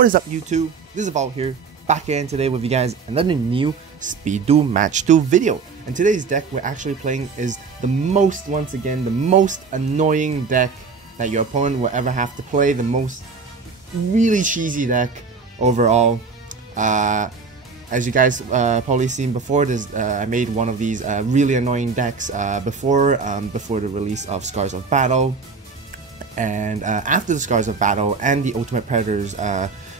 What is up, YouTube? This is AVAULT here, back again today with you guys, another new Speed Duel Match Duel video. And today's deck we're actually playing is the most annoying deck that your opponent will ever have to play, the most really cheesy deck overall. As you guys probably seen before, I made one of these really annoying decks before the release of Scars of Battle. And after the Scars of Battle and the Ultimate Predators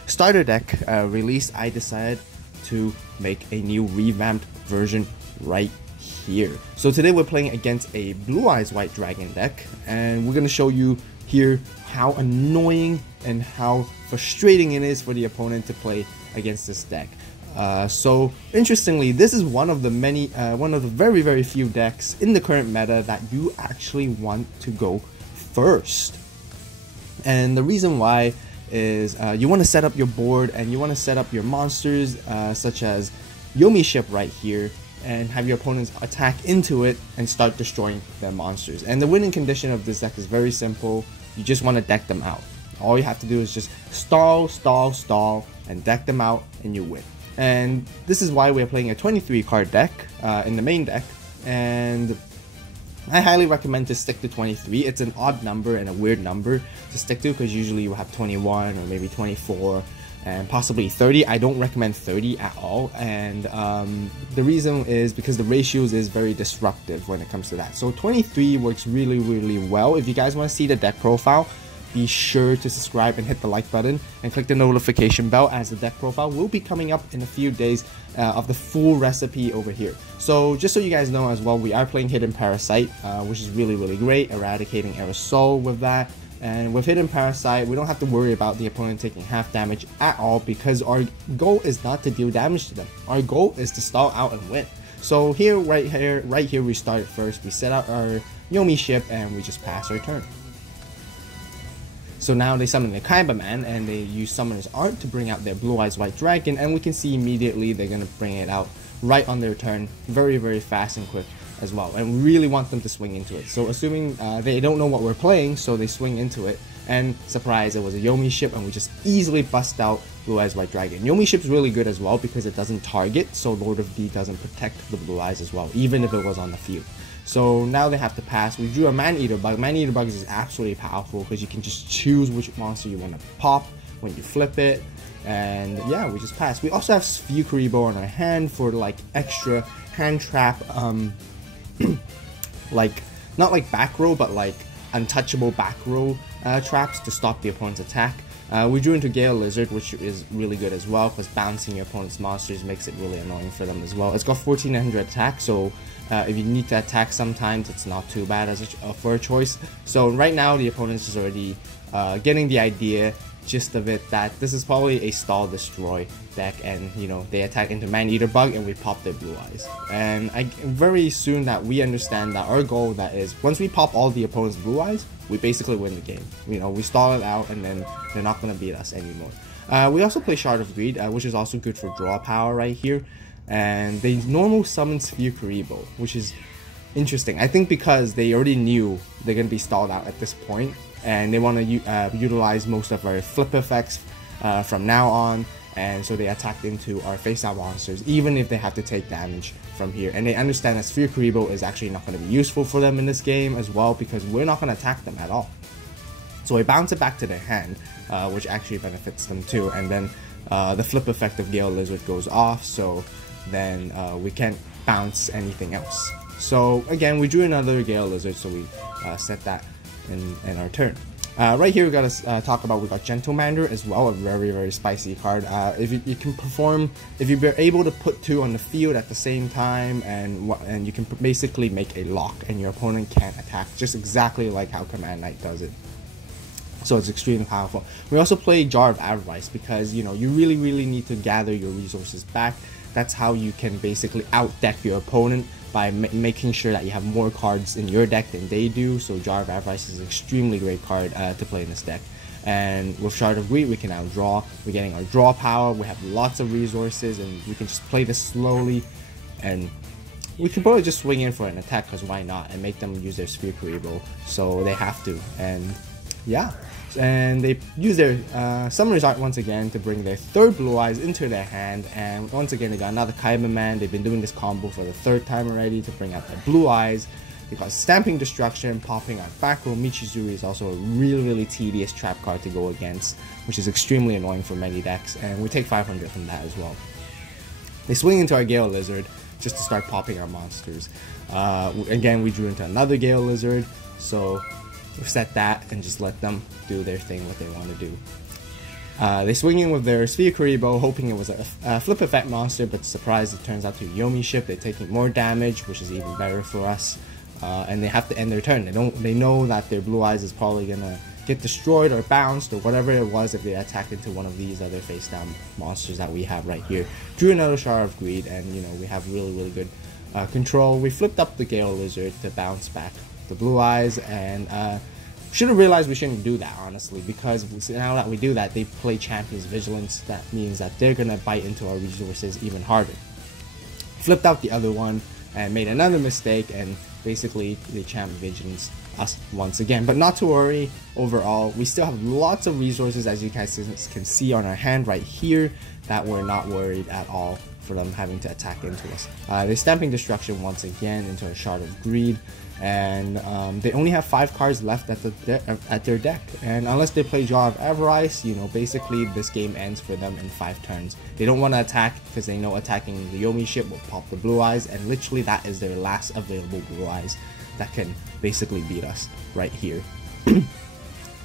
starter deck release, I decided to make a new revamped version right here. So today we're playing against a Blue Eyes White Dragon deck, and we're going to show you here how annoying and how frustrating it is for the opponent to play against this deck. So interestingly, this is one of the very few decks in the current meta that you actually want to go first. And the reason why is you want to set up your board and you want to set up your monsters such as Yomi Ship right here, and have your opponents attack into it and start destroying their monsters. And the winning condition of this deck is very simple. You just want to deck them out. All you have to do is just stall, and deck them out, and you win. And this is why we're playing a 23 card deck in the main deck, and I highly recommend to stick to 23. It's an odd number and a weird number to stick to, because usually you have 21 or maybe 24 and possibly 30. I don't recommend 30 at all, and the reason is because the ratios is very disruptive when it comes to that. So 23 works really well. If you guys want to see the deck profile, be sure to subscribe and hit the like button and click the notification bell, as the deck profile will be coming up in a few days of the full recipe over here. So just so you guys know as well, we are playing Hidden Parasite, which is really great, eradicating aerosol with that. And with Hidden Parasite, we don't have to worry about the opponent taking half damage at all, because our goal is not to deal damage to them. Our goal is to stall out and win. So right here we start first. We set out our Yomi Ship and we just pass our turn. So now they summon the Kaiba Man, and they use Summoner's Art to bring out their Blue Eyes White Dragon, and we can see immediately they're going to bring it out right on their turn, very fast and quick as well. And we really want them to swing into it. So assuming they don't know what we're playing, so they swing into it, and surprise, it was a Yomi Ship, and we just easily bust out Blue Eyes White Dragon. Yomi Ship's really good as well because it doesn't target, so Lord of D doesn't protect the Blue Eyes as well, even if it was on the field. So now they have to pass. We drew a Man-Eater Bug. Man-Eater Bug is absolutely powerful because you can just choose which monster you want to pop when you flip it. And yeah, we just pass. We also have Figurines on our hand for like extra hand trap, like not like back row, but like untouchable back row traps to stop the opponent's attack. We drew into Gale Lizard, which is really good as well, because bouncing your opponent's monsters makes it really annoying for them as well. It's got 1400 attack, so if you need to attack sometimes, it's not too bad as for a choice. So right now the opponent is already getting the gist of it, that this is probably a stall destroy deck, and you know, they attack into Man-Eater Bug and we pop their Blue Eyes. And very soon that we understand that our goal that is, once we pop all the opponent's Blue Eyes, we basically win the game. You know, we stall it out and then they're not going to beat us anymore. We also play Shard of Greed, which is also good for draw power right here. And they normal summons Figurines, which is interesting. I think because they already knew they're going to be stalled out at this point, and they want to utilize most of our flip effects from now on, and so they attacked into our face-out monsters, even if they have to take damage from here. And they understand that Figurines is actually not going to be useful for them in this game as well, because we're not going to attack them at all. So they bounce it back to their hand, which actually benefits them too. And then the flip effect of Gale Lizard goes off, so then we can't bounce anything else. So again, we drew another Gale Lizard, so we set that in our turn. Right here we got to talk about, we got Gentlemander as well, a very spicy card. If you can perform, if you're able to put two on the field at the same time, and you can basically make a lock and your opponent can't attack, just exactly like how Command Knight does it. So it's extremely powerful. We also play Jar of Avarice because, you know, you really need to gather your resources back. That's how you can basically out-deck your opponent, by making sure that you have more cards in your deck than they do. So Jar of Avarice is an extremely great card to play in this deck. And with Shard of Greed, we can now draw. We're getting our draw power. We have lots of resources, and we can just play this slowly. And we can probably just swing in for an attack, because why not? And make them use their Figurines, so they have to. And yeah, and they use their Summoner's Art once again to bring their third Blue Eyes into their hand, and once again they got another Kaiba Man. They've been doing this combo for the third time already to bring out their Blue Eyes. They got Stamping Destruction, popping out back row. Michizuru is also a really tedious trap card to go against, which is extremely annoying for many decks, and we take 500 from that as well. They swing into our Gale Lizard just to start popping our monsters. Again, we drew into another Gale Lizard, so we set that and just let them do their thing, what they want to do. They swing in with their Sphere Kuribo, hoping it was a flip effect monster, but surprise, it turns out to be Yomi ship. They're taking more damage, which is even better for us. And they have to end their turn. They know that their Blue Eyes is probably gonna get destroyed or bounced or whatever it was if they attack into one of these other face down monsters that we have right here. Drew another Shower of Greed, and you know, we have really good control. We flipped up the Gale Lizard to bounce back the Blue Eyes, and should have realized we shouldn't do that, honestly, because now that we do that, they play Champion's Vigilance. That means that they're gonna bite into our resources even harder. Flipped out the other one and made another mistake, and basically they champ Vigilance us once again. But not to worry, overall we still have lots of resources, as you guys can see on our hand right here, that we're not worried at all for them having to attack into us. They're Stamping Destruction once again into a Shard of Greed, and they only have 5 cards left at their deck, and unless they play Jaw of Avarice, you know, basically this game ends for them in 5 turns. They don't want to attack because they know attacking the Yomi ship will pop the Blue Eyes, and literally that is their last available Blue Eyes that can basically beat us right here.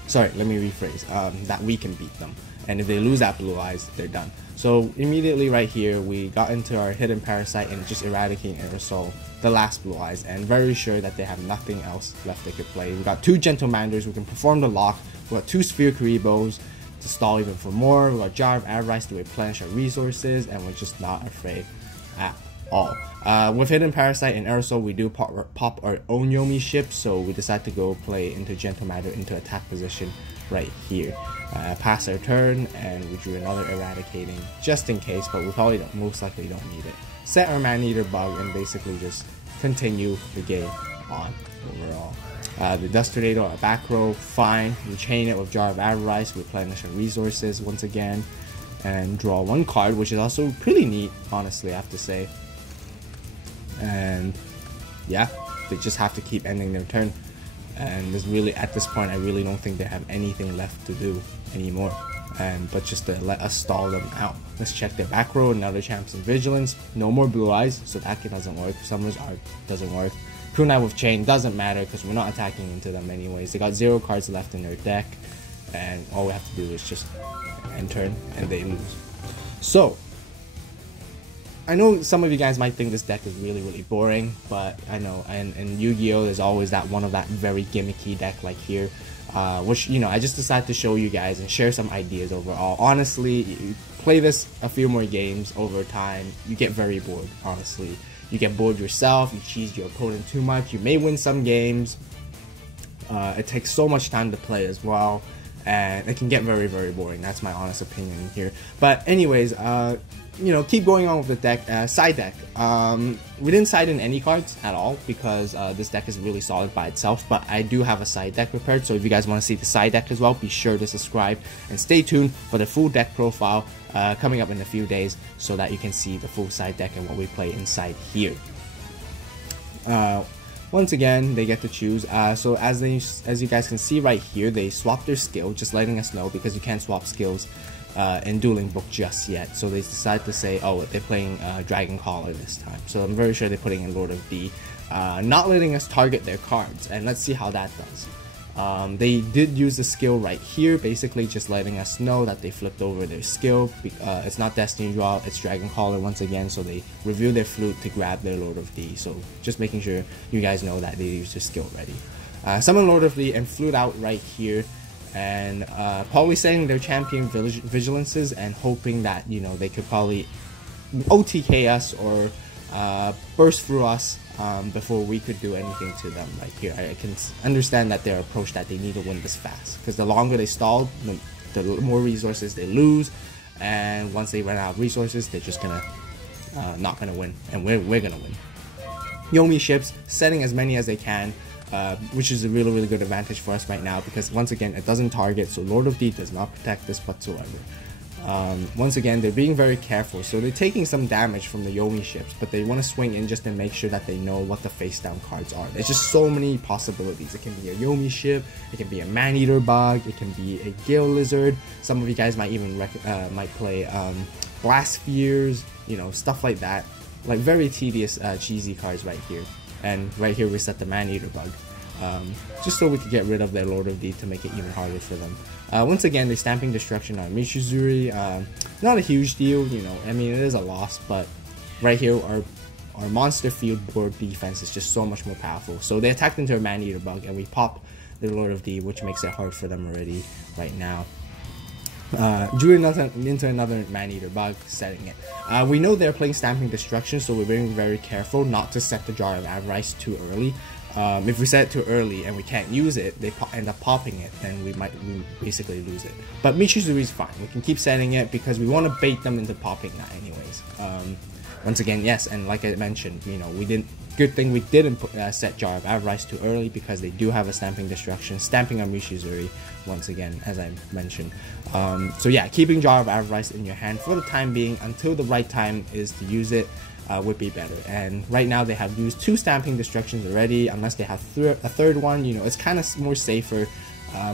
Sorry, let me rephrase, that we can beat them, and if they lose that Blue Eyes, they're done. So immediately right here we got into our Hidden Parasite and just eradicating Aerosol, the last Blue Eyes, and very sure that they have nothing else left they could play. We got 2 Gentlemanders who can perform the lock, we got 2 Sphere Kuribos to stall even for more, we got Jar of Avarice to replenish our resources, and we're just not afraid at all. With Hidden Parasite and Aerosol, we do pop our own Yomi ship, so we decide to go play into Gentlemander into attack position right here. Pass our turn, and we drew another Eradicating just in case, but we probably most likely don't need it. Set our Man-Eater Bug and basically just continue the game on overall. The Dust Tornado at back row, fine. We chain it with Jar of Avarice, replenish our resources once again, and draw 1 card, which is also pretty neat, honestly, I have to say. And yeah, they just have to keep ending their turn, and there's really, at this point, I really don't think they have anything left to do anymore, but just to let us stall them out. Let's check their back row. Another Champion's Vigilance, no more Blue Eyes, so that doesn't work. Summoner's Art doesn't work. Kunai with Chain doesn't matter because we're not attacking into them anyways. They got 0 cards left in their deck, and all we have to do is just end turn, and they lose. So I know some of you guys might think this deck is really boring, but I know, and Yu-Gi-Oh! There's always that one of that very gimmicky deck like here, which, you know, I just decided to show you guys and share some ideas overall. Honestly, you play this a few more games over time, you get very bored, honestly. You get bored yourself, you cheese your opponent too much, you may win some games, it takes so much time to play as well, and it can get very boring. That's my honest opinion here. But anyways, you know, keep going on with the deck. Side deck. We didn't side in any cards at all because this deck is really solid by itself, but I do have a side deck prepared, so if you guys want to see the side deck as well, be sure to subscribe and stay tuned for the full deck profile coming up in a few days so that you can see the full side deck and what we play inside here. Once again, they get to choose. So as you guys can see right here, they swap their skill, just letting us know because you can't swap skills in Dueling Book just yet. So they decide to say, oh, they're playing Dragon Caller this time. So I'm very sure they're putting in Lord of D, not letting us target their cards. And let's see how that does. They did use the skill right here, basically just letting us know that they flipped over their skill. It's not Destiny Draw, it's Dragon Caller once again, so they review their flute to grab their Lord of D. So just making sure you guys know that they used their skill ready. Summon Lord of D and flute out right here, and probably setting their champion vigilances and hoping that, you know, they could probably OTK us or burst through us before we could do anything to them right here. I can understand that their approach, that they need to win this fast, because the longer they stall, the more resources they lose, and once they run out of resources, they're just gonna not gonna win, and we're gonna win. Yomi ships, setting as many as they can. which is a really good advantage for us right now, because once again it doesn't target, so Lord of D does not protect this whatsoever. Once again, they're being very careful, so they're taking some damage from the Yomi ships, but they want to swing in just to make sure that they know what the face down cards are. There's just so many possibilities. It can be a Yomi ship, it can be a Man-Eater bug, it can be a Gale Lizard. Some of you guys might even might play Blast Spheres, you know, stuff like that. Like very tedious cheesy cards right here. And right here we set the Man-Eater bug, just so we could get rid of their Lord of D to make it even harder for them. Once again, they're Stamping Destruction on Michizuri. Not a huge deal, you know, I mean it is a loss, but right here our monster field board defense is just so much more powerful. So they attacked into a Man-Eater bug and we pop their Lord of D, which makes it hard for them already right now. Drew into another Man-Eater bug, setting it. We know they're playing Stamping Destruction, so we're being very careful not to set the Jar of Avarice too early. If we set it too early and we can't use it, they end up popping it, then we basically lose it. But Michizuri is fine. We can keep setting it because we want to bait them into popping that anyways. Once again, yes, and like I mentioned, you know, good thing we didn't set Jar of Avarice too early, because they do have a Stamping Destruction, stamping on Michizuri, once again, as I mentioned. So yeah, keeping Jar of Avarice in your hand for the time being until the right time is to use it would be better. And right now they have used 2 Stamping Destructions already. Unless they have a third one, you know, it's kind of more safer,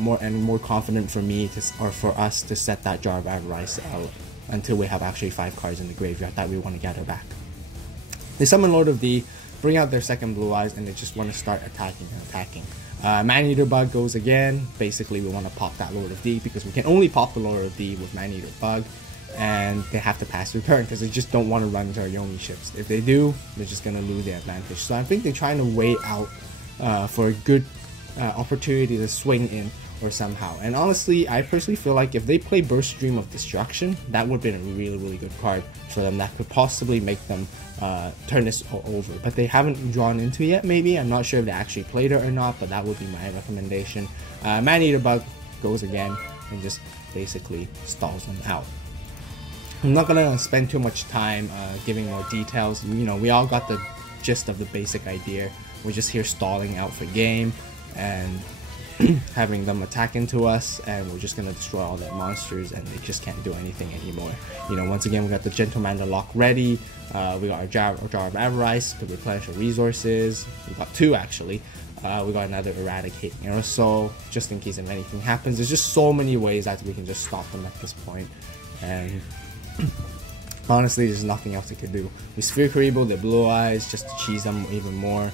more confident for me or for us to set that Jar of Avarice out until we have actually 5 cards in the graveyard that we want to gather back. They summon Lord of D, bring out their second Blue Eyes, and they just want to start attacking and attacking. Man-Eater bug goes again. Basically we want to pop that Lord of D, because we can only pop the Lord of D with Man-Eater bug, and they have to pass their turn because they just don't want to run into our Yomi ships. If they do, they're just going to lose their advantage. So I think they're trying to wait out for a good opportunity to swing in or somehow. And honestly, I personally feel like if they play Burst Stream of Destruction, that would have been a really good card for them that could possibly make them turn this over. But they haven't drawn into it yet, maybe. I'm not sure if they actually played it or not, but that would be my recommendation. Man-Eater bug goes again and just basically stalls them out. I'm not gonna spend too much time giving more details. You know, we all got the gist of the basic idea. We're just here stalling out for game and having them attack into us, and we're just gonna destroy all their monsters, and they just can't do anything anymore. You know, once again, we got the Gentleman Lock ready. We got our jar of Avarice to replenish our resources. We got 2 actually. We got another Eradicating Aerosol just in case if anything happens. There's just so many ways that we can just stop them at this point, and honestly, there's nothing else we can do. We Sphere Karibo their Blue Eyes just to cheese them even more,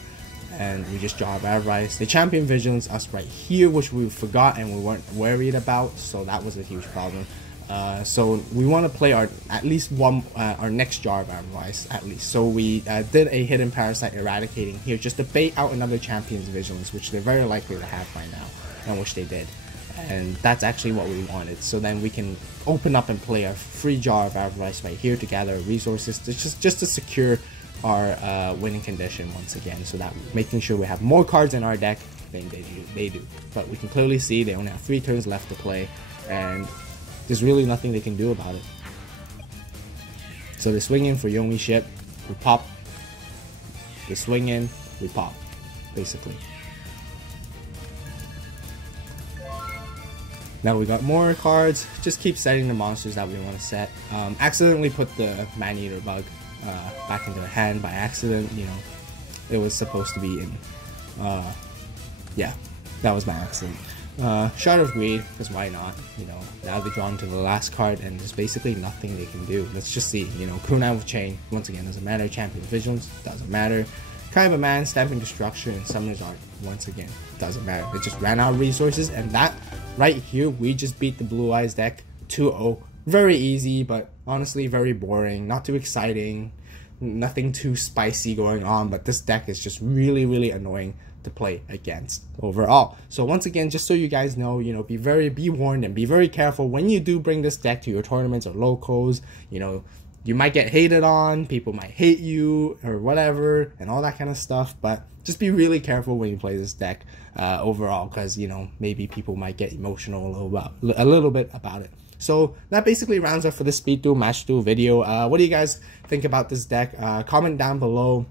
and we just draw Avarice. They Champion Vigilance us right here, which we forgot and we weren't worried about, so that was a huge problem. So we want to play our next Jar of Avarice at least. So we did a Hidden Parasite Eradicating here just to bait out another Champion's Vigilance, which they're very likely to have by now, and which they did. And that's actually what we wanted. So then we can open up and play our free Jar of Avarice right here to gather resources, to just to secure our winning condition once again, so that making sure we have more cards in our deck than they do. But we can clearly see they only have 3 turns left to play, and there's really nothing they can do about it. So they swing in for Yomi ship, we pop. They swing in, we pop, basically. Now we got more cards. Just keep setting the monsters that we want to set. Accidentally put the Man-Eater bug back into the hand by accident. You know, it was supposed to be in. Yeah, that was my accident. Shard of Greed, because why not? You know, now they're drawn to the last card, and there's basically nothing they can do. Let's just see. You know, Kunai with Chain, once again, doesn't matter. Champion Vigilance, doesn't matter. Kind of a Man, Stamping Destruction, and Summoner's Art, once again, doesn't matter. They just ran out of resources, and that right here, we just beat the Blue Eyes deck 2-0. Very easy, but honestly very boring. Not too exciting. Nothing too spicy going on, but this deck is just really annoying to play against overall. So once again, just so you guys know, you know, be warned and be very careful when you do bring this deck to your tournaments or locals. You know, you might get hated on, people might hate you or whatever and all that kind of stuff, but just be really careful when you play this deck overall, because, you know, maybe people might get emotional a little bit about it. So that basically rounds up for this Speed Duel Match Duel video. What do you guys think about this deck? Comment down below.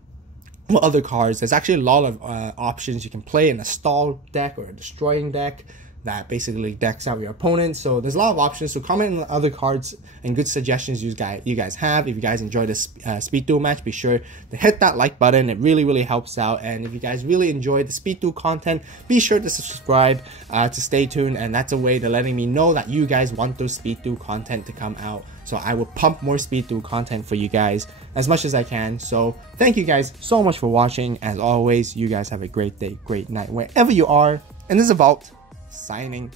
what other cards. There's actually a lot of options. You can play in a stall deck or a destroying deck that basically decks out your opponent. So there's a lot of options. So comment on other cards and good suggestions you guys have. If you guys enjoy this Speed Duel match, be sure to hit that like button. It really helps out. And if you guys really enjoy the Speed Duel content, be sure to subscribe to stay tuned. And that's a way to letting me know that you guys want those Speed Duel content to come out. So I will pump more Speed Duel content for you guys as much as I can. So thank you guys so much for watching. As always, you guys have a great day, great night, wherever you are. And this is AVAULT signing